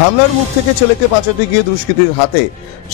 হামলার মুখ থেকে ছেলেকে বাঁচাতে গিয়ে দুষ্কৃতীর হাতে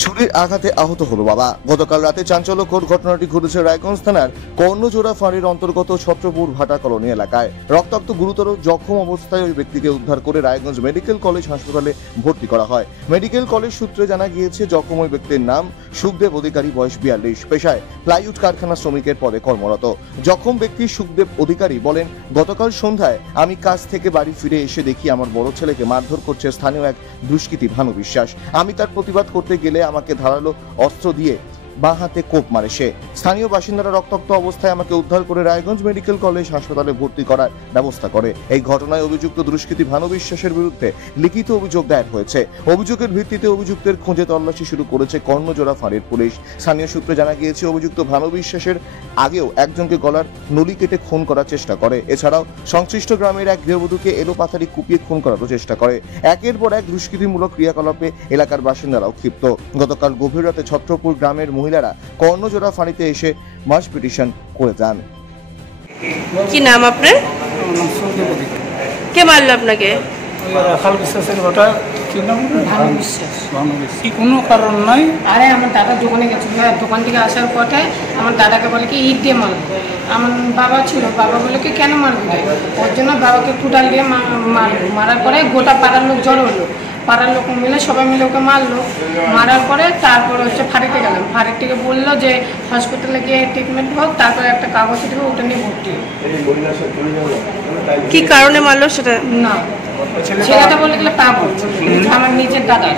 ছুরির আঘাতে আহত হলো বাবা। গতকাল রাতে চাঞ্চল্যকর ঘটনাটি ঘটেছে রায়গঞ্জ থানার কর্ণজোড়া ফাঁড়ির অন্তর্গত ছত্রপুর ভাটা কলোনি এলাকায়। রক্তাক্ত গুরুতর জখম অবস্থায় ওই ব্যক্তিকে উদ্ধার করে রায়গঞ্জ মেডিকেল কলেজ হাসপাতালে ভর্তি করা হয়। মেডিকেল কলেজ সূত্রে জানা গিয়েছে, জখম ওই ব্যক্তির নাম সুখদেব অধিকারী, বয়স 42, পেশায় প্লাইউড কারখানা শ্রমিকের পদে কর্মরত। জখম ব্যক্তি সুখদেব অধিকারী বলেন, গতকাল সন্ধ্যায় আমি কাজ থেকে বাড়ি ফিরে এসে দেখি আমার বড় ছেলেকে মারধর করছে স্থানীয় এক দুষ্কৃতী ভানু বিশ্বাস। আমি তার প্রতিবাদ করতে গেলে আমাকে ধারালো অস্ত্র দিয়ে বাঁ হাতে কোপ মারে সে। স্থানীয় বাসিন্দারা রক্তাক্ত অবস্থায় আমাকে উদ্ধার করে রায়গঞ্জ মেডিকেল কলেজ হাসপাতালে ভর্তি করার ব্যবস্থা করে। এই ঘটনায় অভিযুক্ত দুষ্কৃতী ভানু বিশ্বাসের বিরুদ্ধে লিখিত অভিযোগ দায়ের হয়েছে। অভিযোগের ভিত্তিতে অভিযুক্তের খোঁজে তল্লাশি শুরু করেছে কর্ণজোড়া ফাঁড়ির পুলিশ। স্থানীয় সূত্রে জানা গিয়েছে, অভিযুক্ত ভানু বিশ্বাসের আগেও একজনকে গলার নলি কেটে খুন করার চেষ্টা করে। এছাড়াও সংশ্লিষ্ট গ্রামের এক গৃহবধূকে এলোপাথারি কুপিয়ে খুন করারও চেষ্টা করে। একের পর এক দুষ্কৃতিমূলক ক্রিয়াকলাপে এলাকার বাসিন্দারাও ক্ষিপ্ত। গতকাল গভীর রাতে ছত্রপুর গ্রামের মহিলারা কর্ণজোড়া ফাঁড়িতে এসে মাস পিটিশন করে যান। কি নাম আপনার? কে মারলো আপনাকে? রাখাল বিশ্বাসের ঘটা কি নাম? ভানু বিশ্বাস। কি কোনো কারণ নাই। আরে আমার দাদা দোকানে গেছিল, দোকান থেকে আসার পথে আমার দাদাকে বলে কি ইট দিয়ে মারবে। আমার বাবা ছিল, বাবা বলে কি কেন মারবে, ওর জন্য বাবাকে কুটাল দিয়ে মারার পরে গোটা পাড়ার লোক জড়ো হলো। পাড়ার লোক মিলে সবাই মিলে ওকে মারলো। মারার পরে তারপর হচ্ছে ফাঁড়িতে গেলাম। ফাঁড়ির থেকে বললো যে হসপিটালে গিয়ে ট্রিটমেন্ট হোক, তারপরে একটা কাগজ দেবে, ওটা নিয়ে ভর্তি। কি কারণে মারলো সেটা না, ছেলেটা বলে গেলে তা বলছে আমার নিজের দাদা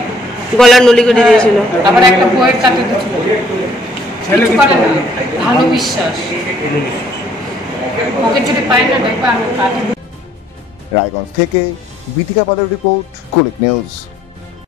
গলার নলি কেটে দিয়েছিল। আবার একটা বইয়ের কাটে দিয়েছিল। কিছু করে না, ভানু বিশ্বাস। ওকে যদি পাই না দেখবে আমি কাটে। রায়গঞ্জ থেকে বিথিকা পালের রিপোর্ট, কুলিক নিউজ।